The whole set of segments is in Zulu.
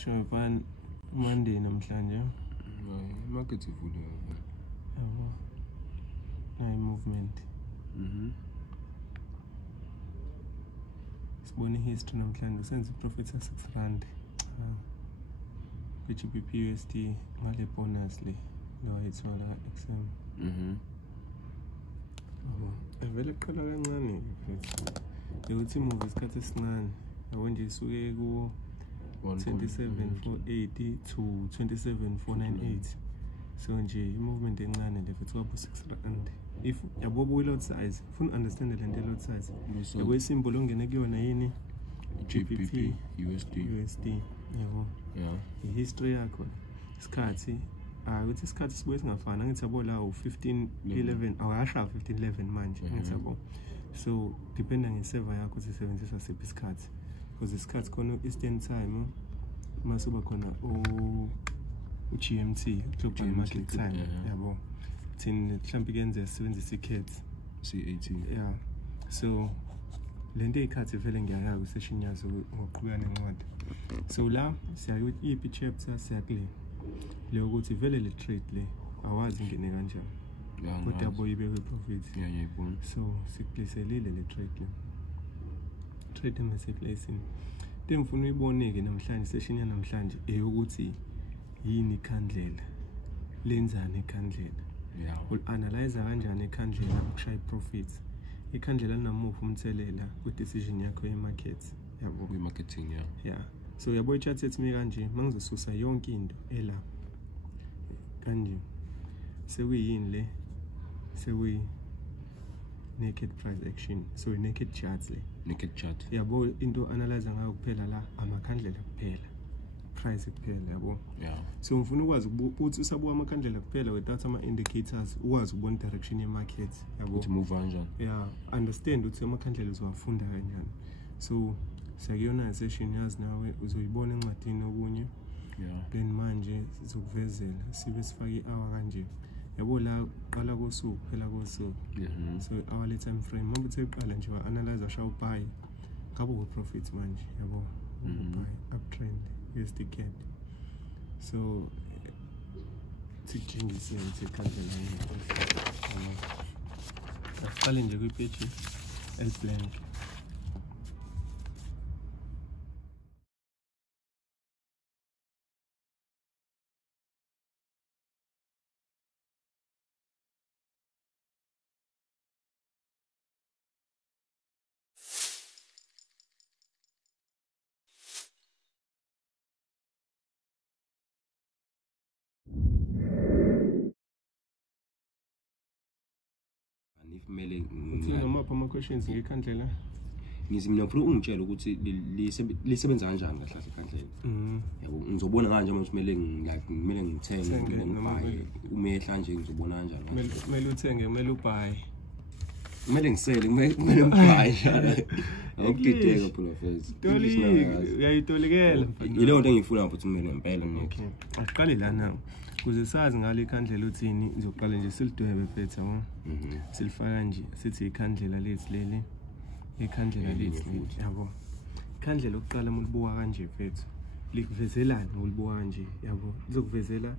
Sure, pan Monday namhlanje. Market ivule. Yabo. Nayi movement. Sibone history namhlanje senze profit sa 6 rand. GBP USD ngale bonus le lo ayithola XM. Vele qala kancane mfethu. Ukuthi move isikhathi esincane. Yabo nje isuke ku 27,480 to 27,498. So nje i-movement encane le futhi kwapho 6 rand. If yabo buyi lot size, ufuna understand le nto lot size. Yabo isymbol ongene kuyona yini? GBP USD. Yabo. Yeah. I-history yakho isikhathi ukuthi isikhathi sibuye singafana ngithi yabo la u1511 awasha 1511 manje ngithi yabo. So depending ngeserver yakho ukuthi isebenzisa siphi isikhathi. Because isikhathi khona Eastern time masuba khona GMT global market time yabo. Thina mhlawumbe kenze sisebenzisa ikhethi C18. yeah. So lento ikhathi vele ngiyayazi kusession yazo ngoqhubeka nencwadi. So la siya ipi chapter siyakle le ukuthi vele le trade le awazi ingene kanjani kodwa yabo ibe profit ngiyayibona. so sikuplacelile le trade le trade ngiseplacing ngifuna uyiboneke namhlanje session yanamhlanje eyokuthi yini ikhandlela lenzani ikhandlela ul analyze kanjani ikhandlela ukushaya profits ikhandlela linamuphi umthelela ku decision yakho ye market yabo Ku marketing yeah. So yabo i-chart ethi kanje mangizosusa yonke into ela kanje sekuyini le sekuyi naked price action so naked charts le naked chart. yabo into analyze ngayo kuphela la amakhandlela kuphela price kuphela yabo Yeah. so ngifuna ukwazi ukuthi usabuka amakhandlela kuphela without ama indicators ukwazi ukubona direction ye market yabo Ukuthi move kanjani. yeah understand ukuthi amakhandlela uzowafunda kanjani so sakuyona session yazi nawe uzoyibona encwadini okunye then manje sizokuvezela sibe sifake i-hour kanje yabo la qala kosuku phela kosuku so hourly time frame manje uthe uqala nje wa analyze show buy ngabe ku profit manje yabo buy uptrend USD CAD so sichange khandlela yini asiqale nje kwi-page blank. Kumele ngimapha ama questions ngekhandlela ngizimina ufuna ungitshela ukuthi lisebenza kanjani kahle ikhandlela. Yabo ngizobona kanje manje kumele ngithenge kumele ngibuy umehla nje ngizobona kanjani. Kumele uthenge kumele ubuy kumele ngisele kumele ngibuy awukudideka phela first uyayitolikela ile nto engifuna ukuthi kumele ngempela okay asiqale lana kuze sazi ngale ikhandlela uthini ngizoqala nje silidwebe phetha yabo silifaka nje sithi ikhandlela lethu leli ikhandlela lethu yabo ikhandlela lokuqala ulibuka kanje phetha likuvezelana ulibuka kanje yabo lizokuvezela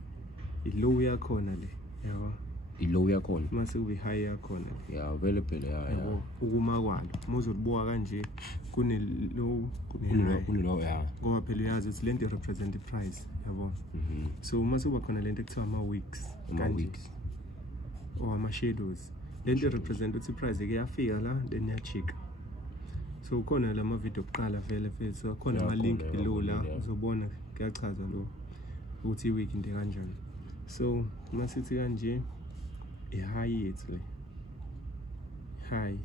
ilow yakhona le yabo ilow yakhona mase kube high yakhona yeah vele phela yabo ukuma kwalo muzolibuka kanje kune low kune low yeah ngoba phela uyazi ukuthi lento represent price yabo so mase kuba khona lento ekuthiwa ama wicks kanje or ama shadows lento represent ukuthi price kuyafika la then yachika so ukhona lama video kuqala vele futhi khona ama link below la uzobona kuyachaza lo ukuthi iweek into kanjani so masithi kanje high yethu le high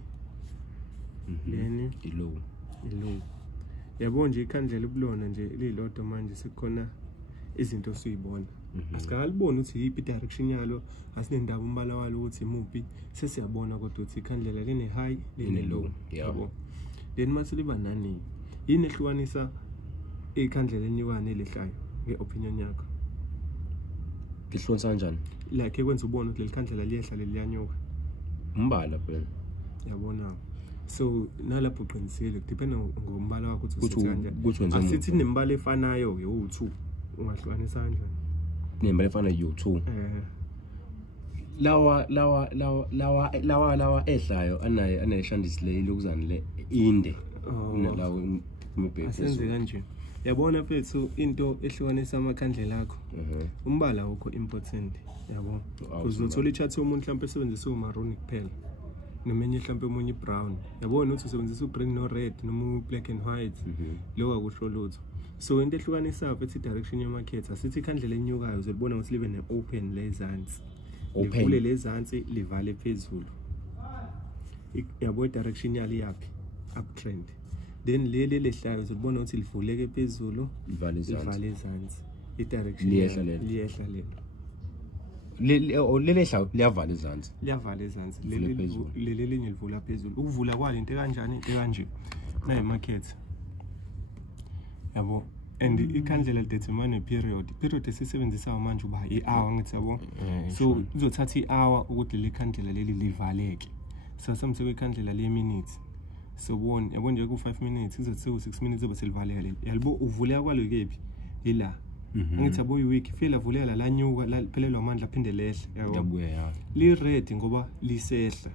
then low yabo nje ikhandlela ubulona nje lilodwa manje sekukhona izinto siyibona asikalibona ukuthi yipi direction yalo asinendaba umbala walo ukuthi imuphi sesiyabona kodwa ukuthi ikhandlela line high line low yabo then mase liba nani yini ehlukanisa ikhandlela enyukane lehlayo ngeopinion yakho Kihlukanisa kanjani? Like ekwenza ubone ukuthi le khandlela liyehla leliyanyuka. Umbala phela. Yabona. So nalapho uqinisile depend ngombala wakho ukuthi Kuthi usethi kanjani. Asithi nembala efanayo ke u2 ungahlukanisa kanjani? Nembala efana u2. Lawa ehlayo anayishandisi le lokuzana le inde lawo imibheki. Asenze kanje. Yabona mfethu into ehlukanisa amakhandlela akho. Umbala wakho important, yabo. Uzothola i-chart yomuntu mhlawumbe esebenzisa umaroon kuphela. Nomenye mhlawumbe umunye brown. Yabona ukuthi usebenzisa green no red noma black and white. Lokho akusho lutho. So into ehlukanisa mfethu i-direction ye-market. Asithi ikhandlela enyukayo uzobona ukuthi libe ne-open lezansi. Livule lezansi livale phezulu. Yabo direction yali yapi? Uptrend. Then leli lehlayo uzobona ukuthi livuleke phezulu livale izansi. I-direction liyehla lelo. Leli ehlayo liyavala izansi. Liyavala izansi. Leli linye livula phezulu. Ukuvula kwalo into kanjani into kanje na market. Yabo. And ikhandlela determine period esisebenzisa manje uba i-hour ngithi yabo. So uzothatha i-hour ukuthi leli khandlela leli livaleke. So samthe ikhandlela le minutes. So one yabo nje ku 5 minutes izothi 6 minutes zobe selivaleka leli. Yalibo uvuleka kwalo kephi? Yila. Ngithi yabo i-week fela vuleka la nyuka la phelelwa amandla phinde lehle yabo. Yabuya. Li red ngoba lisehla.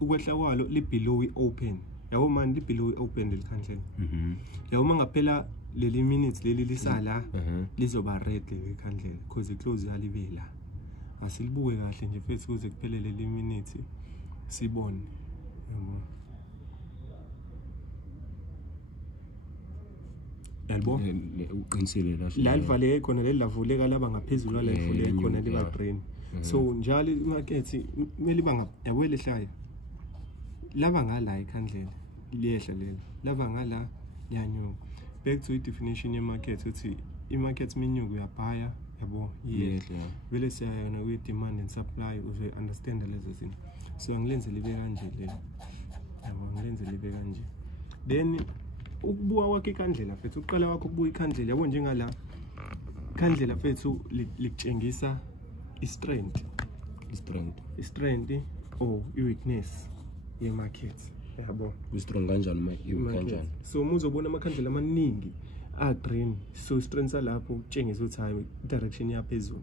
Ukwehla kwalo li below i-open. Yabo man li below i-open lelikhandlela. Yabo mangaphela leli minutes leli lisala lizoba red lelikhandlela because iclose yalibe la. Asilibuke kahle nje futhi kuze kuphele leli minutes sibone. Yabo uqinisile la livaleke khona leli lavuleka laba ngaphezulu la livuleke khona liba green. So njalo imarket kumele banga yabo lehlaya laba ngala ikhandlela liyehla leli laba ngala yanyu. Back to the definition of market, market meaning we are buyer, yabo, vele siyayona with demand and supply, we understand the lesson. So ngilenze libe kanje le. Yabo ngilenze libe kanje. Then ukubuka kwakhe ikhandlela mfethu uqala wakho ukubuka ikhandlela yabo njengala ikhandlela mfethu likutshengisa i-strength or i-weakness ye market. Yabo strong kanjani uma kanjani. So muzobona amakhandlela amaningi green so strength salapho utshengisa ukuthi hayi direction yaphezulu.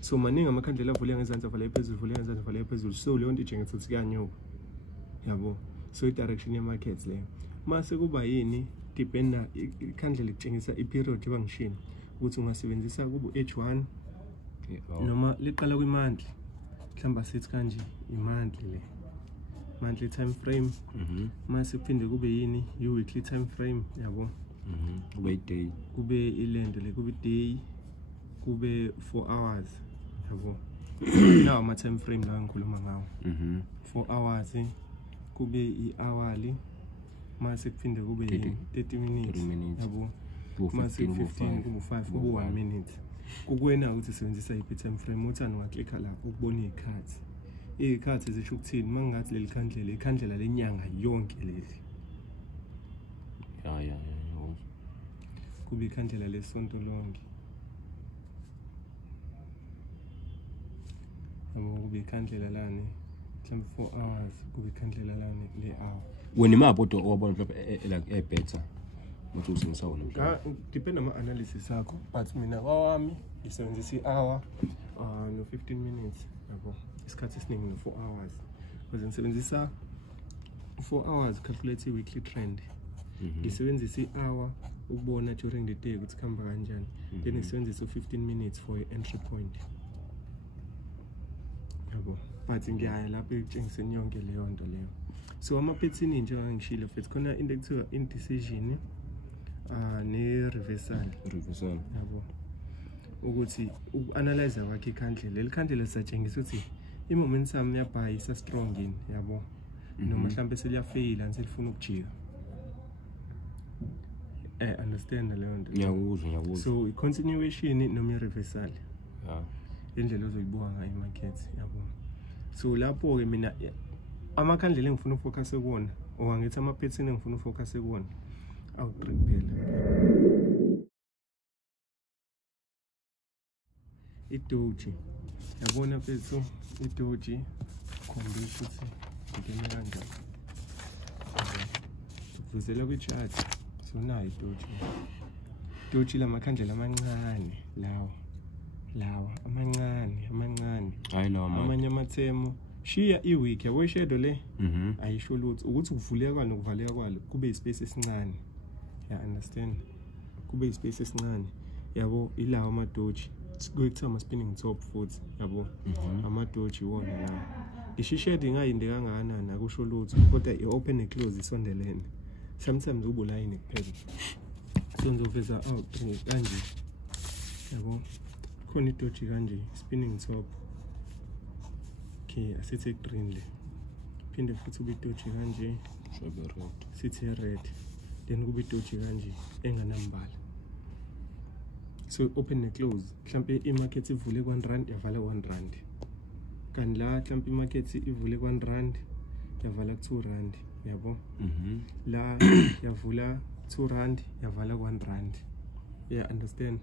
So maningi amakhandlela avule ngezansi avale phezulu vule ngezansi avale phezulu. So leyo nto itshengisa ukuthi kuyanyuka. Yabo so i-direction ye-market leyo. Mase kuba yini dependa ikhandlela litshengisa i-period ebangishini ukuthi ungasebenzisa kubo H1 noma liqala kwi-monthly mhlawumbe sithi kanje i-monthly le. Monthly time frame mase kuphinde kube yini weekly time frame yabo kube day kube ilento le kube day kube 4 hours yabo. Nawo ama time frame la ngikhuluma ngawo 4 hours kube i-hourly mase kuphinde kube yini 30 minutes yabo mase 15 kube 5 kube 1 minute. Kukwena ukuthi usebenzisa iphi time frame uthani ungaklikha lapho ukubona izikhathi. Izikhathi zisho ukuthini mangathi leli khandlela ikhandlela lenyanga yonke leli. Ya. Kuba ikhandlela lesonto lonke. Yabo kuba ikhandlela lana mhlawumbe 4 hours kuba ikhandlela lana le hour. Wena imaphi odwa owabona mhlawumbe like better ukuthi usebenzisa wona mhlawumbe. Depend ama analysis akho but mina wami ngisebenzisa i-hour no 15 minutes yabo. Isikhathi esiningi no 4 hours because ngisebenzisa 4 hours calculate weekly trend. Ngisebenzisa i-hour ukubona during the day ukuthi khamba kanjani. Then ngisebenzisa 15 minutes for entry point. Yabo but ngiyaya lapho etshengiseni yonke leyo nto leyo. So ama pattern njengoba ngishilo futhi khona into ekuthiwa indecision ne reversal yabo ukuthi uanalyze wakhe ikhandlela lelikhandlela lisatshengisa ukuthi i-momentum yabuy isa strong in yabo noma mhlambe seliyafail anselifuna ukujika. Understand leyo nto. Ngiyakuzwa. So i-continuation noma i-reversal indlela ozoyibuka ngayo imarket yabo. So lapho ke mina amakhandlela engifuna ukufocus kuwona owangithi ama pattern engifuna ukufocus kuwona awu-3 kuphela. Idoji yabona mfethu idoji khombisa ukuthi ngene kanjani. Vuzela kwi-chart. So nayo idoji. Idoji lamakhandlela amancane lawa amancane. Hayi lawa amanye amathemu shiya i-week yabo ishadow le ayisho lutho ukuthi kuvuleka kwalo nokuvaleka kwalo kube ispace esincane. Ya understand, kube ispace esincane yabo ilawo amadoji kuthiwa ama-spinning top futhi yabo amadoji wona lawo. Ishishedi ingayinde kangakanani akusho lutho kodwa i-open ne-close isondelene. Sometimes ubulayini kuphela. So ngizoveza kanje yabo khona idoji kanje spinning top. Okay, asithi green le. Phinde futhi kube idoji kanje sithi red. Then kube idoji kanje enganambala. So open ne close. Mhlambe i-market ivule R1 yavala R1. Kanti la mhlambe i-market ivule R1 yavala R2, yabo. La yavula R2 yavala R1. Yeah, understand?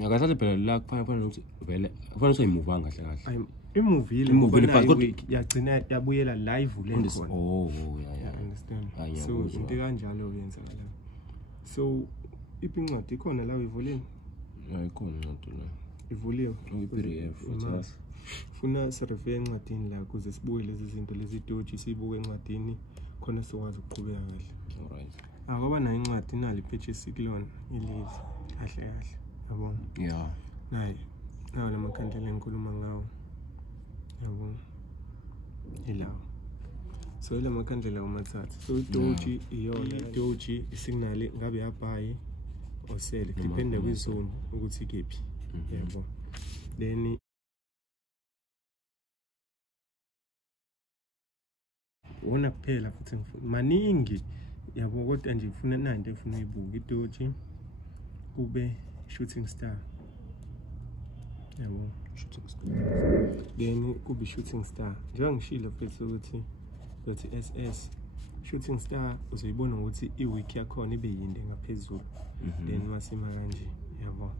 Ngakahle phela la kufanele ukuthi vele kufanele usayimove kahle. Imove but yagcina yabuyela live le khona. Oh yeah, understand. So into kanjalo yenzakala. So ipincwadi ikhona la ivuliwe. Yeah, ikhona incwadi la. Ivuliwe i-PDF uthas. Funa sirefer encwadini la kuze sibuke lezi zinto lezi doji sibuke encwadini khona sikwazi ukuqhubeka kahle. Alright. Akwaba nayo incwadi nali pages kulona ilezi kahle yabona. Yeah. Nawo lamakhandlela engikhuluma ngawo. Yabo ilawo. So lamakhandlela umathatha. So idoji iyona idoji isignal ngabe yabuy or sell depende kwizone ukuthi kephi. Yabo. Then wona kuphela futhi ngifuna maningi yabo kodwa nje ngifuna nanto efuna uyibuka idoji kube shooting star. Yabo Shooting star. Then kube shooting star. Njengoba ngishilo futhi ukuthi SS shooting star uzoyibona ukuthi i-week yakhona ibe yinde ngaphezulu. Then masima kanje yabo.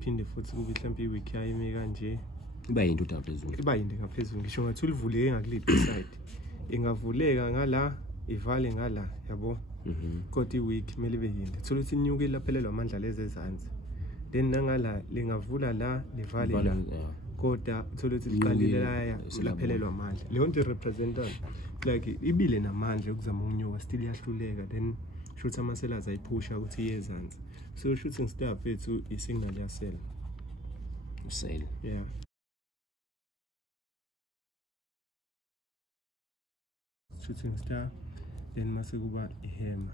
Phinde futhi kube mhlawumbe i-week yayime kanje iba yinto ngaphezulu. Iba yinde ngaphezulu. Ngisho ngathi ulivuleke ngakuliphi side. Ingavuleka ngala ivale ngala yabo. Kodwa i-week kumele ibe yinde. Thola ukuthi inyuke laphelelwa amandla lezi ezansi. Then nangala lingavula la livale la. Kodwa thola ukuthi liqalile la laphelelwa amandla. Leyo nto representa like ibile namandla ukuzama ukunyuka still yahluleka then shoot ama-sellers ayiphusha ukuthi iyezansi. So shooting star fethu isignal ya sell. Sell. Yeah. Shooting star then mase kuba ihema.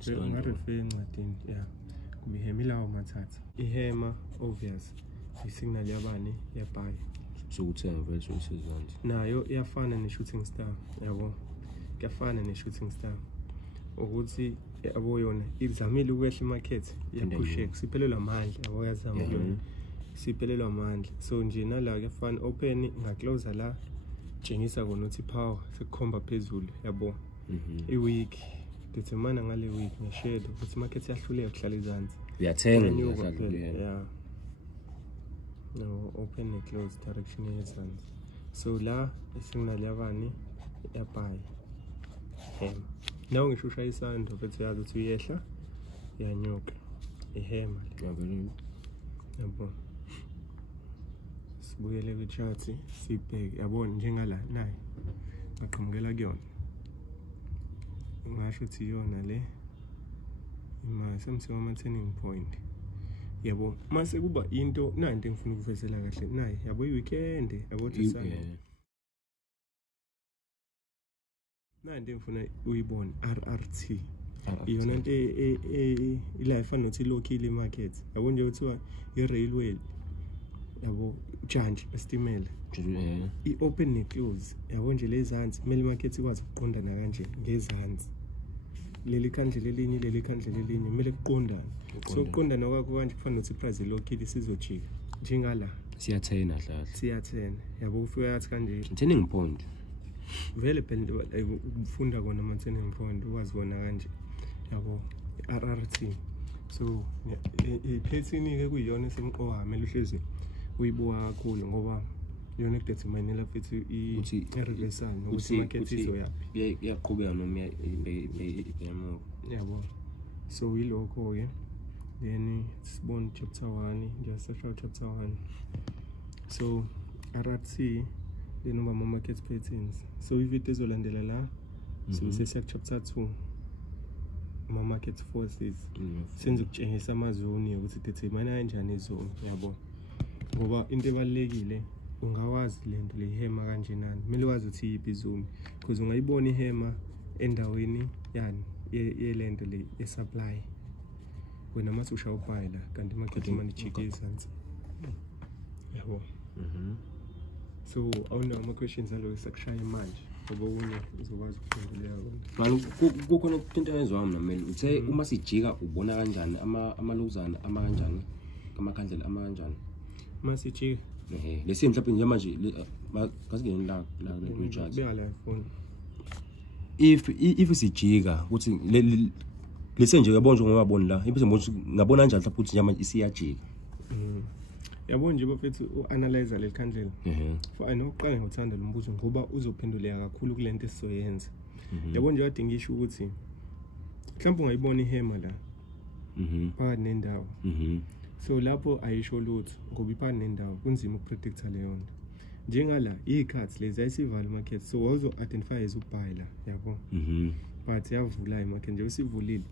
So ngarefer encwadini yeah. Kuba ihema ilawo mathatha. Ihema obvious isignal yabani yabuy. So uthenga vele usezansi. Nayo iyafana ne-shooting star yabo. Kuyafana ne-shooting star. Ukuthi yabo yona izamile ukwehla imarket yaphusheka siphelelwa amandla yabo yazama yona. Siphelelwa amandla. So nje nala kuyafana open ngaclose la tshengisa kona ukuthi power sekukhomba phezulu yabo. I-week determine ngale week nge-shadow ukuthi market yahluleka kuhlala izansi. Uyathenga nje yeah. No, open and close direction yezansi. So la isignal yabani yabuy. Now ngishusha isando bese uyazi ukuthi uyehla yanyuka ihema yabo. Sibuyele kwi-chart sibheke yabona njengala nayi baqhamukela kuyona. Ngasho ukuthi yona le semsewa ama-turning point. Yabo mase kuba into nanto engifuna ukuvezela kahle nayi yabo i-weekend yabo Sunday. Nanto engifuna uyibone RRT. Iyona into ila ifana nothi local market. Yabo nje kuthiwa i-railway yabo judge estimela. I-open ne-close yabo nje lezansi kumele imarket ikwazi ukuqondana kanje ngezansi. Leli khandlela elinye kumele kuqondane. So ukuqondana kwakho kanje kufana nokuthi price local sizojika njengala siyathena hlahle. Siyathena yabo ufika yathi kanje turning point. Vele phela ukufunda kona ama-turning point ukwazi kanje yabo RRT. So i-pattern ke kuyiyona esemqoka kumele uhlezi uyibuka kakhulu ngoba yona ekudetermine lapho ithi i-reversal nokuthi market izoyaphi iyaqhubeka noma yabo. So yilokho ke then sibone chapter 1 ngiyasearch chapter 1. So RRT then uma market patterns. So if ezolandela la so sesiya chapter 2 market forces senze ukutshengisa amazone ukuthi determine kanjani izone yabo, ngoba into ebalekile ungawazi lento lehema kanjenani, kumele wazi ukuthi yipi izone because ungayibona ihema endaweni yani yelento le supply wena mase ushawubhayi la kanti market manje chike izansi yabo. So awunawo ama questions alo sakushaya manje ngoba unye uzokwazi ukuphendula yona. Kukhona into eyenziwa mina uthe uma sijika ubona kanjani amaluzana ama kanjani amakhandlela ama kanjani uma sijika lesi mhlawumbe nje manje kasingeni la le chart beka la phone if sijika ukuthi lese nje uyabona nje ngabona la ibese ngabona kanjani mhlawumbe ukuthi manje isiyajika yabo nje bafethu uanalyze le khandlela for anokuqala ngothanda lo mbuzo ngoba uzophenduleka kakhulu kulento esizoyenza. Yabo nje kade ngisho ukuthi mhlawumbe ungayibona ihema la phakathi nendawo so lapho ayisho lutho ngoba iphakathi nendawo kunzima ukupredicta leyo nto. Njengala i-cards lezi ayisival market so wazo identify as ubuy la yabo but yavula imarket nje usivulile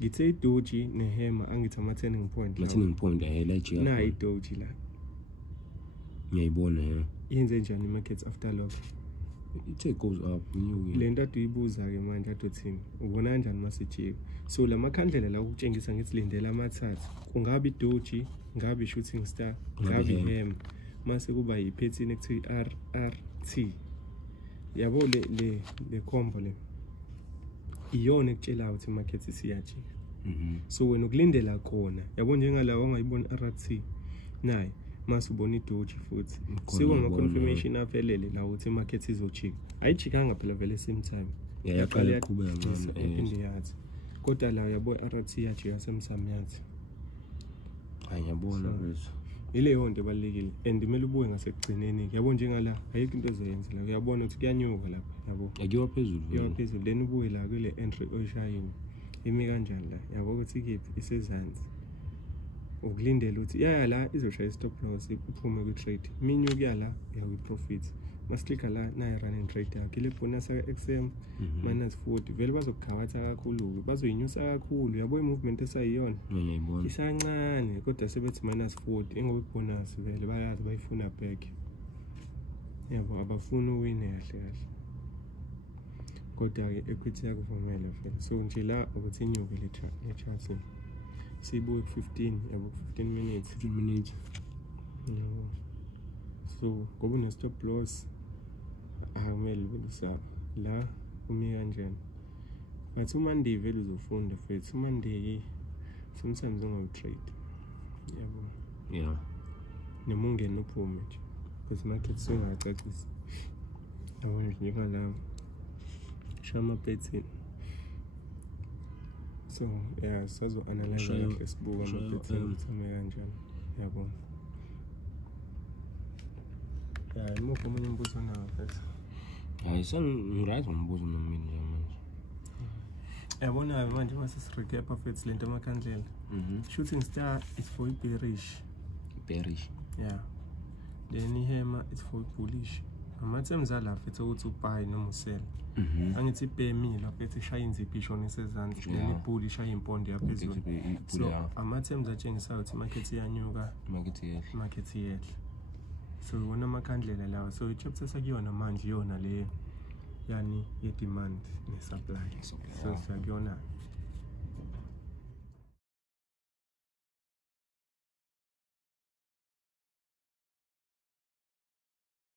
ngithe idoji nehema angithi ama turning point la ijika na idoji la ngiyayibona yenze njani markets after lock it goes up le nto aduyibuza ke manje adothini ubona kanjani masijika. So la makhandlela la ukutshengisa ngithi lindela amathathu kungabe idoji ngabe shooting star ngabe ihema mase kuba yipattern ethi RRT yabo le combo le iyona ekutshela ukuthi market isiyajika. So wena ukulindela khona yabo njengala wangayibona RRT nayi mase ubona idoji futhi siwanga confirmation aphelele la ukuthi market izojika ayijikanga phela vele same time yaqala yaqhubeka ngani yathi kodwa la yabo RRT yajika semsamyathi ayabona bese ile yonto ebalekile and kumele ubuye ngasekugcineni yabo njengala ayikho into ezoyenza la uyabona ukuthi kuyanyuka lapha yabo akiwa phezulu then ubuye la kule entry oyishayini imi kanjani la yabo ukuthi ikephi isezansi ukulindela ukuthi la izoshaya stop loss iphume ku trade minyuka la uyawi profit masiclicka la nayi running trade yakhe ile bonus ka XM -40 vele bazokukhabatha kakhulu bazoyinyusa kakhulu yabo i-movement esayiyona ngiyayibona isancane kodwa sebethi -40 ingoba ibonus vele bayazi bayifuna back yabo abafuna uwine kahle kodwa ke equity yakuvumela vele. So nje la ukuthi inyuke le chart sibuye ku 15 yabo 15 minutes so ngoba une stop loss akumele ubulisa la umi kanjani but uMonday vele uzofunda futhi uMonday sometimes ungawu-trade yabo nemungene uphume nje because market sengacacisa yabo nje ngala shama pattern. So sazo analyze la sibuka ama pattern thame kanjani yabo imuphi omunye umbuzo nawo mfethu? Ngirazi umbuzo nomina manje yabona manje mase recap mfethu lento amakhandlela shooting star is for bearish then ihema is for bullish ama-terms ala mfethu ukuthi ubuy noma usell angithi ibhemi lapho ethi shaya inziphi ishona isezansi then ibully ishaya impondo yaphezulu. So ama-terms atshengisa ukuthi market iyanyuka market iyehla. So wona amakhandlela lawa so i-chapter sakuyona manje yona le yani ye-demand ne-supply so sakuyona